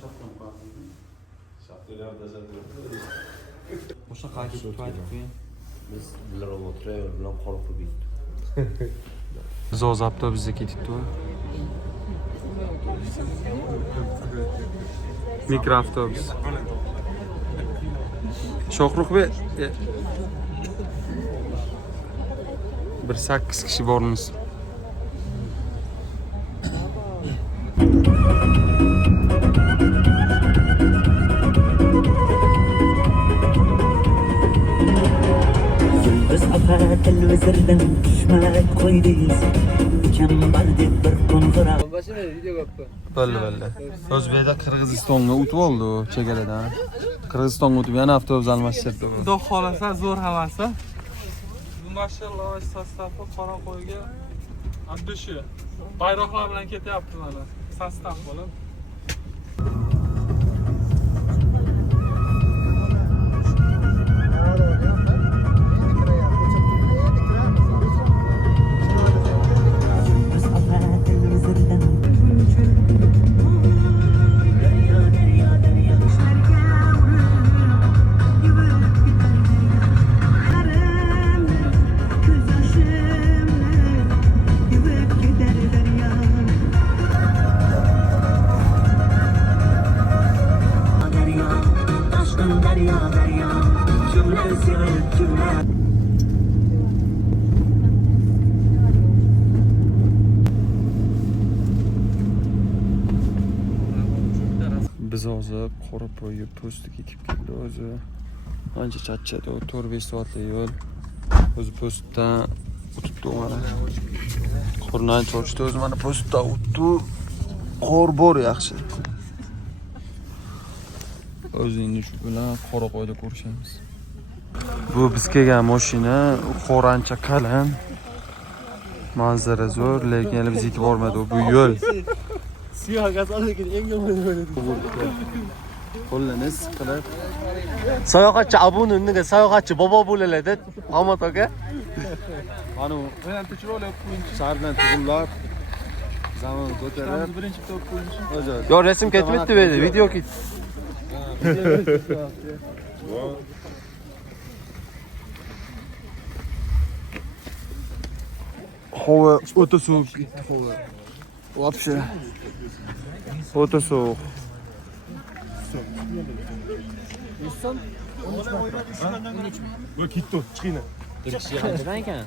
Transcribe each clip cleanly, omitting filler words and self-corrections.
şapkam kaldı. Şapkalarda şapkalarda. O'sha qaytib qo'ying. Biz bular o'tirib, bilan qo'rqib ketdik. Biz o'z avtobusga ketibdi. Mikroavtobus. Shohruxbek, bir 8 kishi bormiz. Biz afatel vezirden düşmek koyduyuz. Mükemmel bir konfera. Bo'ldi. O'zbekda Qirg'izistonga o'tib oldi, chegaradan. Qirg'izistonga o'tib yana avtobus almashtirdi. Xudo xolasa zo'r havasi. Bu mashallah sostavi qora qo'yga abdushi bayroqlar bilan ketyapti mana. Sostav bo'lib. Biz afatel vezirden Biz hozir Qorapoyga postga yetib keldik o'zi. Ancha charchadi, 4-5 soatlik yo'l. O'zi postdan o'tibdi mana. Qorni ancha ochdi, o'zi mana postdan o'tdi. Qor bor yaxshi. O'zingni shu bilan Qoraqo'yda ko'rishamiz. Bu biz kelgan mashina qor ancha qalin. Manzara zo'r, lekin hali biz yetib bormadik. Bu yo'l. Siyah gaz alırken en yomon böyle. Qo'llarni siqilib. Sayohatchi abuni o'rniga sayohatchi bobo bo'lalar-da, Ahmad aka. Mana Ben tecrübe olup koyuncu. shardan tug'illar. Zaman ko'tarib. Birinci top koyuncu. O'zi. Yo resim ketmedi dedi, video ketdi. Hava o'ta sovuq. Вообще. O'ta sovuq. Bu ketdi, chiqinglar. Nima ekan?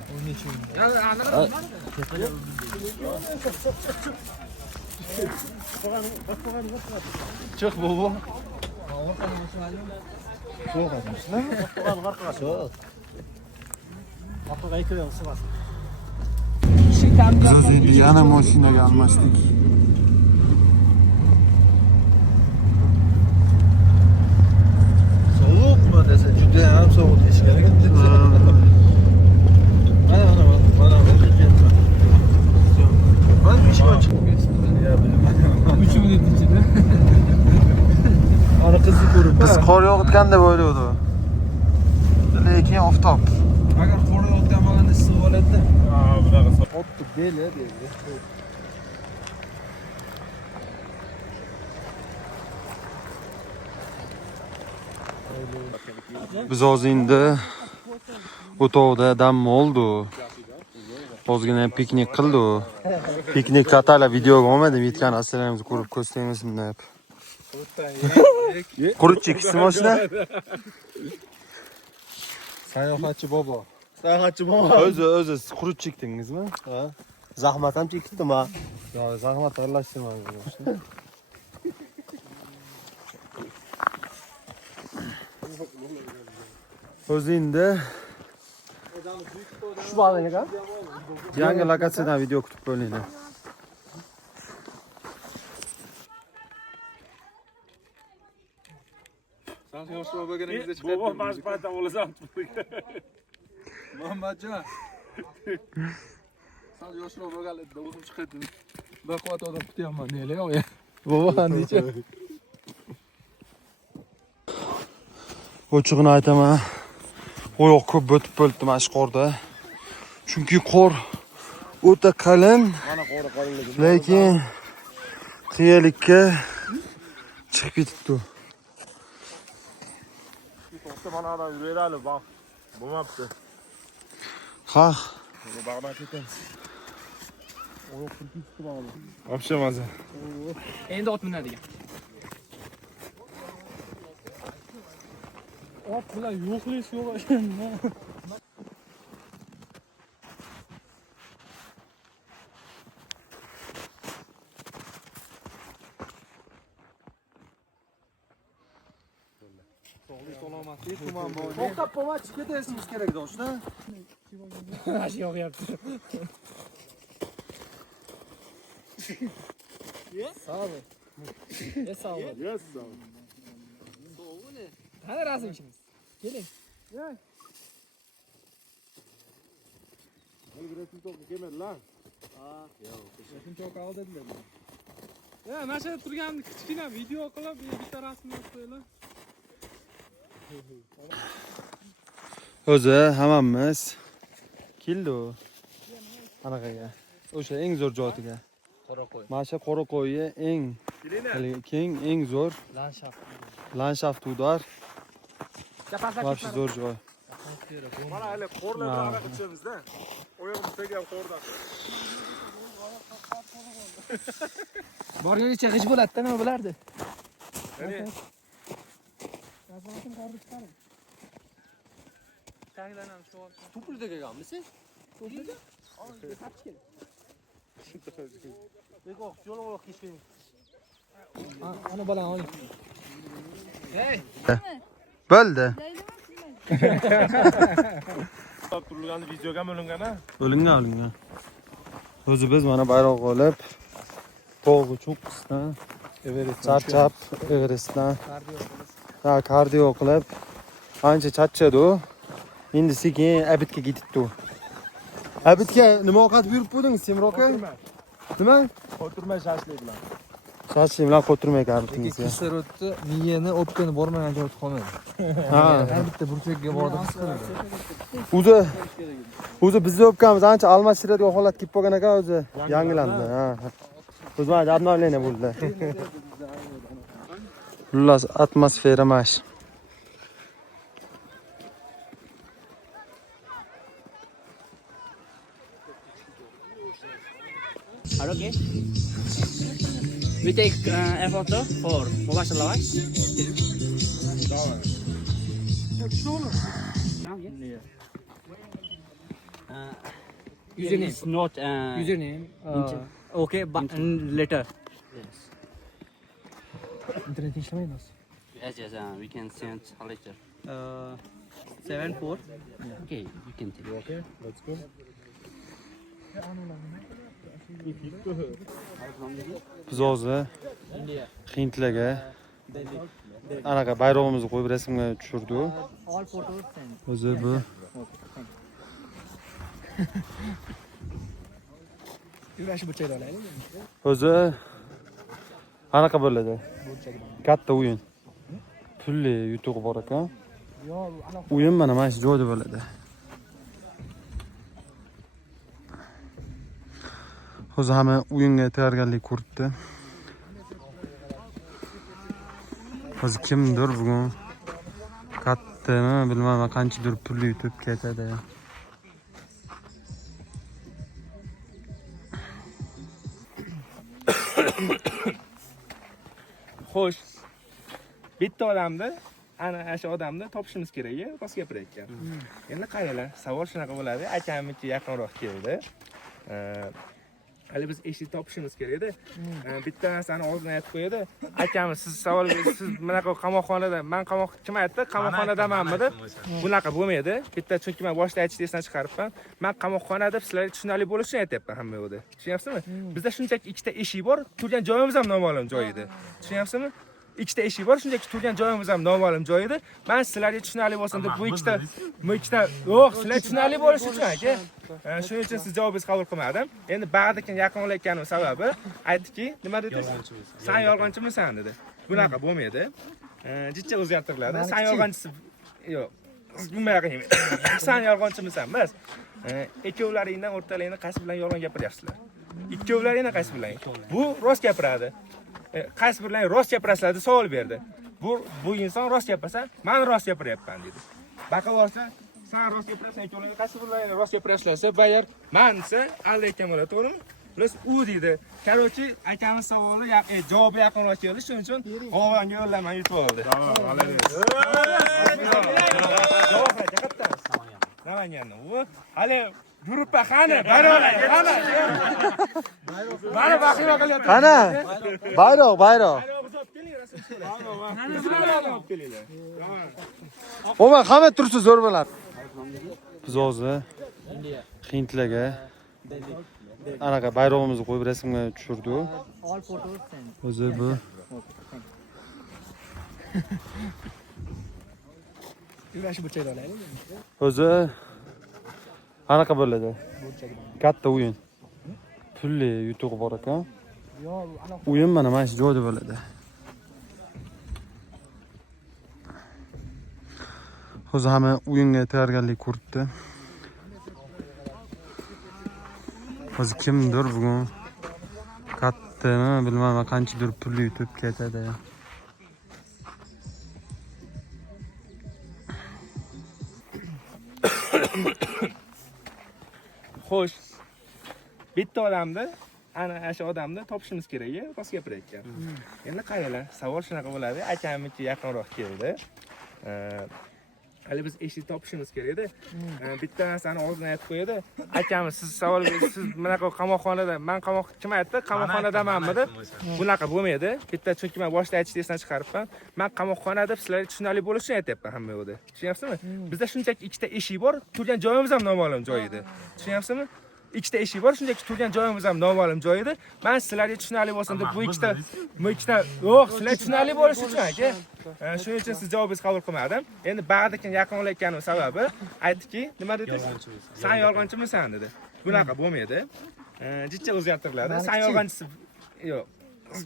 Chiq bobo. Biz o'zi endi yana mashinaga almashdik. Sovuqmi desa, juda ham sovuq deyish kerak. Mana ish ochiq. Üçümü de içinde. Ana qizni ko'rib. Biz qor yog'ayotgan deb o'yladik. Lekin oftob. Agar qor yog'gan bo'lganda issiq bo'ladi-da. Ha, bunaqa otdi beli dedi. Biz hozir endi o'tovda dam oldi. Ozgina piknik qildi. Piknik katalab videoga olmadim. Yetgan aslarimizni ko'rib ko'rsatamiz deb. Qurib chekishdi mashina. Sayohatchi bobo. O'zi qurib chekdingizmi? Ha. Zahmat ham chekdim ha. Yo, zahmat aralashtirmadingiz. O'zi endi Shu bog'ga yangi lokatsiyadan video kutib bo'linglar. Sen yoshlar bo'lganingizda chiqadi. Bobo mazbatdan olasan. Muhammadjon. Sen yoshlar bo'lganingizda o'zim chiqadim. Baquvvat odam kutyapman, neylar yo'q. Bobo qancha? Ochig'ini aytaman. Oyoq ko'p botib bo'ldi mana shu qorda. Chunki qor o'ta qalin. Lekin qiyalikka Chiqib ketibdi. To'xta, mana adam yurayli, bak. Bo'lmabdi. Ha, Bu bag'dan ketamiz. Oyoq turki tutib oldi. Вообще maza. Endi ot minadigan. Ot bilan yo'qlish yo'q ekan. to'xtab bo'lmay chiqib ketishimiz kerak do'stlar. Ash yog'yapti. Sağ ol. Yes, Hadi rasm işimiz. Gelin. Hadi bir resim topu kelmedi lan. Resim çok al dediler. Ya ben şöyle turganimda kichkina video qilib, bitta rasmni qo'ylar. O'zi hammamiz keldi. Anaqaga. O'sha eng zo'r joyiga. Qoraqo'y. Mana shu Qoraqo'yi eng keng, eng zo'r landshaft udar. Mana shu zo'r joy. Mana hali qo'rlardan anaqa tushamiz-da. Oyog'imiz tegan qo'rdan. Borganicha g'ij bo'ladi-da, nima bo'lardi? Qani? Tagdan ham shu To'plida kelganmisiz? to'plida. Ana balan oling. Hey! Bo'ldi. Turgan videoga olingan-a? Olingan. O'zi biz mana bayroq olib, tog'i cho'qqisidan, charchab, Everestdan, kardio qilib, ancha charchadi. Endi sekin abitga ketibdi. Abitga nima ovqat buyurib qo'ydingiz, Semir aka? Nima? O'tirmay shashlik bilan. Shashlik bilan qo'tirmay karitingizga. Kislorodni miyani o'pkani bormagan joyda qolmaydi. Ha. Har bitta burchakga borib siqiladi. O'zi bizni o'pkamiz ancha almashtiradigan holat kelib qolgan ekan, o'zi yangilandi. Ha. O'zi mana обновление bo'ldi. Xullas atmosfera mash. Okay. We take a photo for Mubashir Lawak. Username is not Username. okay, but later. İnternet işlemeyin nasıl? Yes, we can send later. 7-4. Okay, you can take. Okay, let's go. Biz hozir Hindlarga anaqa bayrog'imizni qo'yib rasmga tushirdi. All photos send. O'zi bu Yurash burchakda olaylik. o'zi anaqa bo'ladi. Katta o'yin. Pulli yutug'i bor ekan. O'yin mana shu joyda bo'ladi. Hozir hamma o'yinga tayyorgarlik ko'ribdi. Hozir kimdir bugun kattami bilmayman qanchadir pul yutib ketadi. Xo'sh. Bitta odamni, ana o'sha odamni topishimiz kerak, rost gapirayotgan. Endi qaralar, savol shunaqa bo'ladi. Akamniki yaqinroq keldi. Hali biz eshik topishimiz kerak-edi. Bitta narsani oldin aytib qo'yadi. Akamiz siz siz bunaqa qamoqxonada, men kim aytdi? Qamoqxonadamanmi deb. Bunaqa bo'lmaydi. Bitta chunki men boshida aytishni esdan chiqaribman. Men qamoqxonada sizlarga tushunarli bo'lishi uchun aytyapman hamma yo'qda. Tushunyapsizmi? Bizda shunchaki ikkita eshik bor, turgan joyimiz ham noma'lum joy edi. Tushunyapsizmi? Ikkita eshik bor, shunchaki turgan joyimiz ham noma'lum joy edi. Men sizlarga tushunarli bo'lsin deb bu ikkita yo'q, sizlarga tushunarli bo'lishi uchun aka. Shuning uchun siz javobingizni qabul qilmadim. Endi bag'dagi yaqin olayotganim sababi aytdiki, nima dedi? Sen yolg'onchimisan dedi. Bunaqa bo'lmaydi. Jicha o'zgartiriladi. Sen yolg'onchisiz yo'q. Siz bunday qilmaysiz. Sen yolg'onchimisan emas. Ikkovlaringdan o'rtalaringda qaysi bilan yolg'on gapiryapsizlar? Ikkovlaringdan qaysi bilan? Bu rost gapiradi. qaysi birlaring rost gapirasizlar deb savol berdi. Bu inson rost gapirsa, men rost gapiryapman dedi. Baqavorsa, sen rost gapirasan, ikkovlaring qaysi birlaring rost gapirasizlar desa, bayar men desa, alla ekan bo'ladi, to'g'rimi? Plus u dedi. Короче, akamiz savoli javobi yaqinroq keldi, shuning uchun g'ovanga yo'llaman yutib oldi. Tamam, Namanganda. Hali gruppa qani? Bayroqlarga qani? Mana vahima qilyapti. Qani? Bayroq. O'ma qamay tursa zo'r bo'ladi. Biz hozir hindlarga anaqa bayrog'imizni qo'yib rasmga tushirdi. All photos sent. O'zi bu o'zi anaqa bo'ladi. Katta o'yin. Pulli yutug'i bor ekan. O'yin mana shu joyda bo'ladi. Hozir hamma o'yinga tayyorgarlik ko'ribdi. Hozir kimdir bugun kattami bilmayman qanchadir pul yutib ketadi. Xo'sh. Bitta odamni, ana o'sha odamni topishimiz kerak, rost gapirayotgan. Endi qaralar, savol shunaqa bo'ladi. Akamniki yaqinroq keldi. Hali biz eshik topishimiz kerak edi. Bitta narsani oldin aytib qo'yadi. Akamiz siz savol siz bunaqa qamoqxonada, men kim aytdi? Qamoqxonadamanmi deb. Bunaqa bo'lmaydi. Bitta chunki men boshda aytishni esdan chiqaribman. Men qamoqxona deb sizlarga tushunarli bo'lishi uchun aytyapman hamma yo'da. Tushunyapsizmi? Bizda shunchaki ikkita eshik bor, turgan joyimiz ham noma'lum joy edi. Tushunyapsizmi? Ikkita eshik bor, shunchaki turgan joyimiz ham noma'lum joy edi. Men sizlarga tushunarli bo'lsin deb bu ikkita yo'q, sizlarga tushunarli bo'lishi uchun aka. Shuning uchun siz javobingizni qabul qilmadim. Endi ba'dikin yaqinlashganim sababi aytdiki, nima dedi? Sen yolg'onchimisan dedi. Bunaqa bo'lmaydi. Jicha o'zgartiriladi. Sen yolg'onchisi yo'q.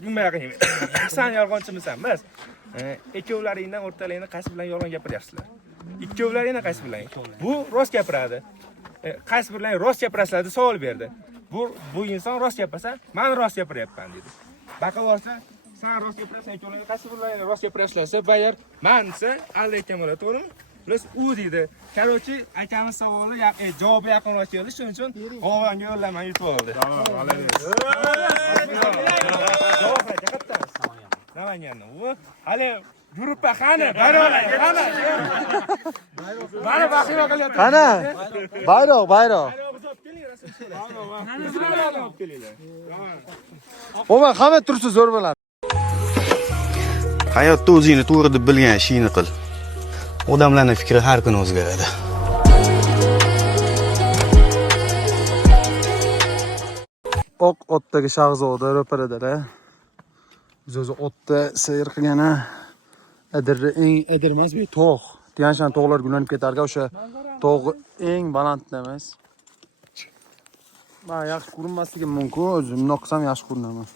Bunday qilmayman. Sen yolg'onchimisan emas. Ikkovlaringdan o'rtalaringni qaysi bilan yolg'on gapiryapsizlar? Ikkovlaringdan qaysi bilan? Bu rost gapiradi. Qaysi birlaring rost gapirasizlar deb savol berdi. Bu inson rost gapirsa, men rost gapiryapman dedi. Baqavorsa, sen rost gapirasan, ikkovlaring qaysi birlaring rost gapiryapsizlar desa, bayar men desa, alla ekan bo'ladi, to'g'rimi? Plus u dedi. Короче, akamiz savoli javobi yaqinroq keldi, shuning uchun g'ovanga yo'llaman yutib oldi. Tamam, Namanganda. Hali gruppa qani? Bayroqlarga qani? Mana vahima qilyapti. Qani? Bayroq. O'ma qamay tursa zo'r bo'ladi. Hayotda o'zingni to'g'ri deb bilgan ishingni qil. Odamlarning fikri har kuni o'zgaradi. Oq otdagi shahzoda ro'paradalar. Biz o'zi otda sayr qilgani edir emas, bu tog'. Tiyanshan tog'lar gulanib ketarga o'sha tog' eng baland emas. Men yaxshi ko'rinmasligi mumkin, o'zim bundoq qilsam yaxshi ko'rinaman.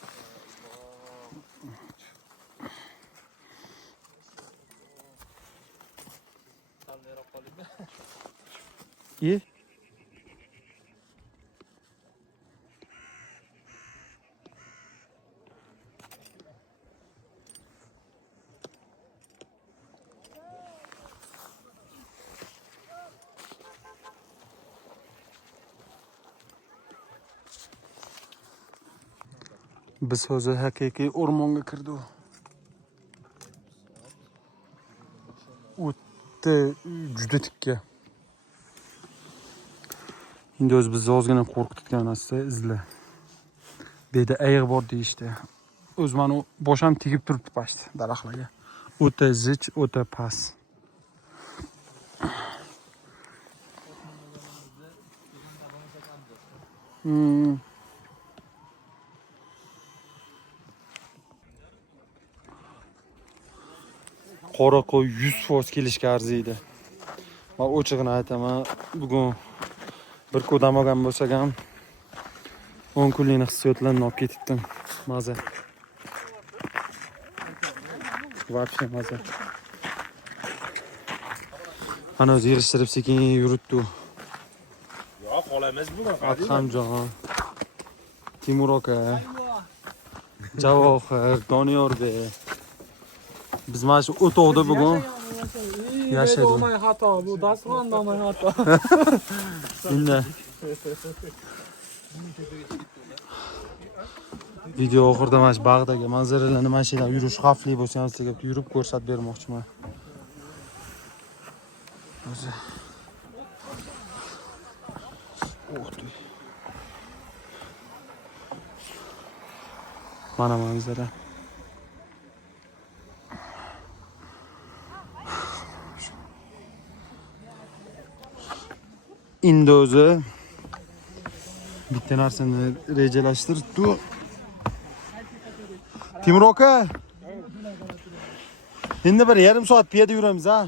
Biz hozir haqiqiy o'rmonga kirdik. O'tda juda tikka. Endi o'zi bizni ozgina qo'rqitgan narsa izla. Bu yerda ayiq bor deyishdi. O'zi mana boshim tegib turibdi past daraxtlarga. O'ta zich, o'ta past. Qorako'y 100% kelishga arziydi. Men o'chig'ini aytaman, bugun bir kodam olgan bo'lsak ham 10 kunlik hissiyotlarni olib ketdim. Maza. Вообще maza. Ana o'zi yig'ishtirib sekin yuritdi. Yo'q, qolamiz bugun. Adhamjon. Timur aka. Javohir, Doniyor be. Biz mana shu o'toqda bugun yashaydi. Olmay xato, bu dasturxonda olmay xato. Endi video oxirida mana shu bag'dagi manzaralarni mashinadan yurish xavfli bo'lsa ham sizga yurib ko'rsatib bermoqchiman. O'zi mana manzara. Endi o'zi bitta narsani rejalashtiribdi. Timur aka. Endi bir yarim soat piyoda yuramiz ha.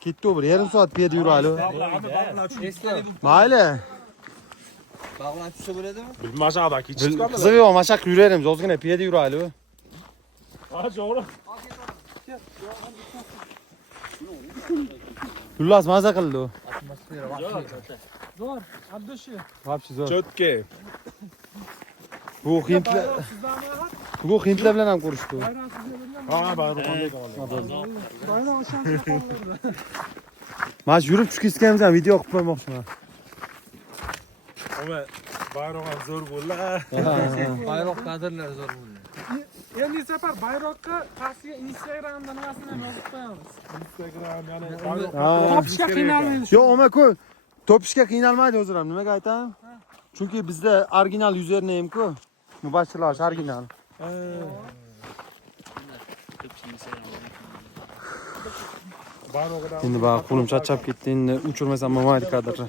Ketdi bir yarim soat piyoda yuraylik. Mayli. Bag'lan tushsa bo'ladimi? Mashaqdagi chiqadi. Qiziq yo'q, mashaq yurarimiz, ozgina piyoda yuraylik. Ha, to'g'ri. Xullas maza qildi u. Zo'r, Abdushi. Вообще zo'r. Chotki. Bu hintlar bilan ham ko'rishdi. Ha, bayroq. Bayroq o'shancha qoldi. Mana yurib tushib ketganmiz ham video qilib qo'ymoqchiman. Ama bayroq ham zo'r bo'ldi. Bayroq kadrlar zo'r bo'ldi. Endi safar bayroqqa pastiga Instagramda nimasini ham yozib qo'yamiz. Instagram yani Topishga qiynalmaydi. Yo'q, oma-ku, topishga qiynalmaydi o'zim ham. Nimaga aytaman? Chunki bizda original username-ku. Mubashshirlar original. Endi bak qo'lim charchab ketdi. Endi uchirmasam bo'lmaydi kadrni.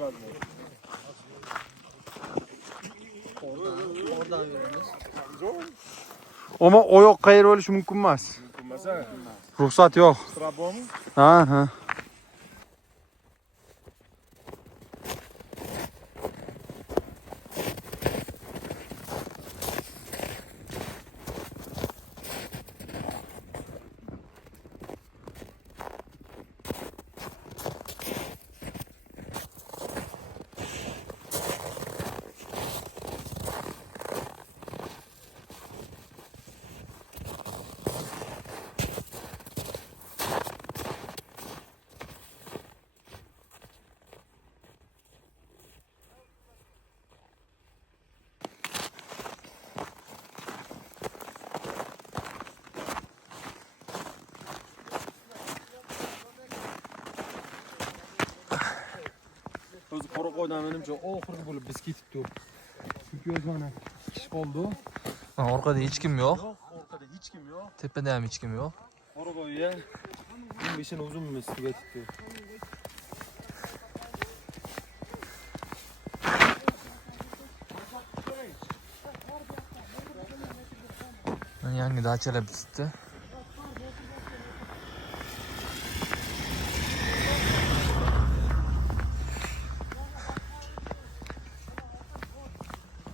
Ama oyoq qayerib olishi mumkin emas. Ruxsat yo'q. Strabonmi? Ha. O'zi Qoraqo'ydan menimcha oxirgi bo'lib biz ketibdi. Chunki o'zi mana kishi qoldi. Orqada hech kim yo'q. Orqada hech kim yo'q. Tepada ham hech kim yo'q. Qoraqo'yga 15 uzunmiz tugatibdi. Mana yangi dachalar bitdi.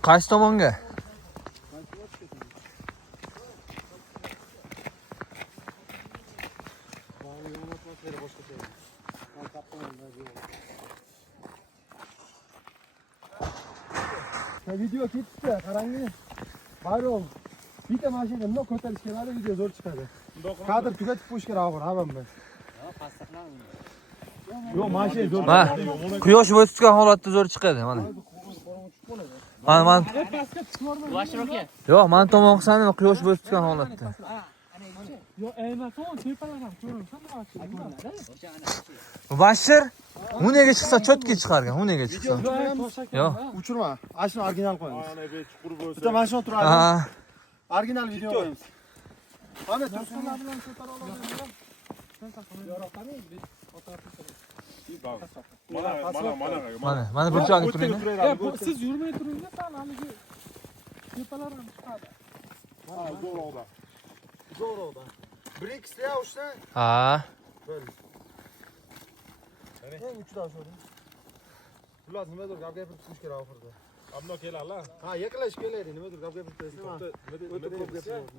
Qaysi tomonga? Video ketdi, qarang. Bayroq. Bitta mashina bundoq ko'tarish kerak, video zo'r chiqadi. Kadr tugatib qo'yish kerak og'ir, hammamiz. Yo'q, mashina zo'r. Ha, quyosh botgan holatda zo'r chiqadi mana. Mana. Yo'q, men tomon qilsam quyosh botgan holatda. Yo'q, aynaton tepalar ham ko'rinadi. Mubashshir, u nega chiqsa chotga chiqargan, u nega chiqsa. Yo'q, Uchirma, ashuni original qo'yamiz. Bitta mashina turadi. ha. Original video qo'yamiz. Mana tursunlar bilan ko'tara olamiz. Mana burchakni turing. Siz yurmay turinglar, sal haligi tepalar ham chiqadi. Ha, zo'roqda. zo'roqda. Brix'da o'shda. Ha. Eng uchidan sho'da. Xullas nimadir gap gapirib turish kerak oxirida. Ammo kelala. Ha, yaqinlash kelaydi, nimadir gap gapirib turasizmi? O'ta ko'p gapiryapsiz.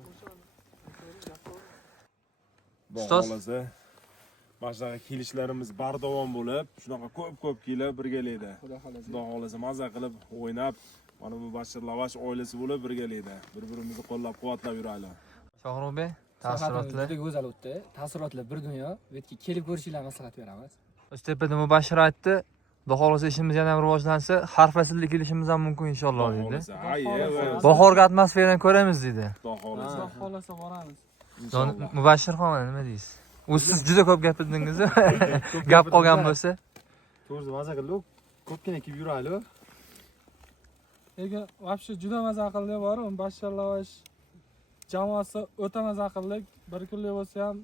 Ustoz. Mana shunaqa kelishlarimiz bardavom bo'lib, shunaqa ko'p kelib birgalikda. Xudo xolasa maza qilib, o'ynab, Mana bu Bashir Lavash oilasi bo'lib birgalikda bir-birimizni qo'llab-quvvatlab yuraylik. Shohruxbek, Safarimiz taassurotlar. juda go'zal o'tdi. Taassurotlar bir dunyo. Bu yerga kelib ko'rishinglarni maslahat beramiz. O'stepada Mubashshir aytdi, Xudo xohlasa ishimiz yana rivojlansa, har faslda kelishimiz ham mumkin inshaalloh dedi. Bahorgi atmosferani ko'ramiz dedi. Xudo xohlasa. Xudo xohlasa boramiz. Mubashshir xon nima deysiz? O'zi siz juda ko'p gapirdingiz. Gap qolgan bo'lsa. To'g'ri maza qilib, ko'pgina kelib yuraylik. Lekin вообще juda maza qildi boru, Bashir Lavash jamoasi o'ta maza qildik. Bir kunlik bo'lsa ham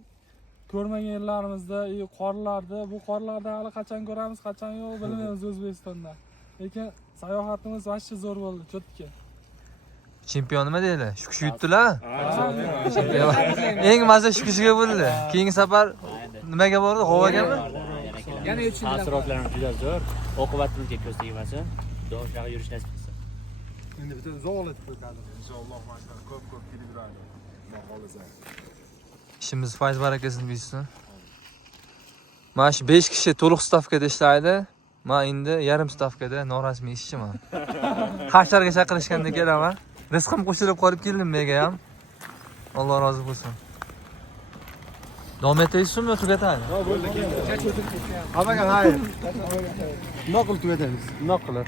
ko'rmagan yerlarimizda, qorlarda, bu qorlarda hali qachon ko'ramiz, qachon yo'q bilmaymiz O'zbekistonda. Lekin sayohatimiz vashchi zo'r bo'ldi, cho'tki. Chempion nima deydi? Shu kishi yutdilar. Eng maza shu kishiga bo'ldi. Keyingi safar nimaga bordi? G'ovagami? Yana yutishinglar. Taassurotlarimiz juda zo'r. Oqibatimizga ko'z tegmasin. Xudo shunaqa yurish nasib qilsin. Endi bitta zog'latib qo'yadi. Inshaalloh mana ko'p kelib yuraylik. Xudo xohlasa. İşimiz faiz barakasini bilsin. Mana shu 5 kishi to'liq stavkada ishlaydi. Men endi yarim stavkada norasmiy ishchiman. Hasharga chaqirishganda kelaman. Rizqim qo'shilib qolib keldim menga ham. Alloh rozi bo'lsin. Davom etaysizmi yo tugatadi? Hammaga hayır. Nima qilib tugatamiz? Nima qilib?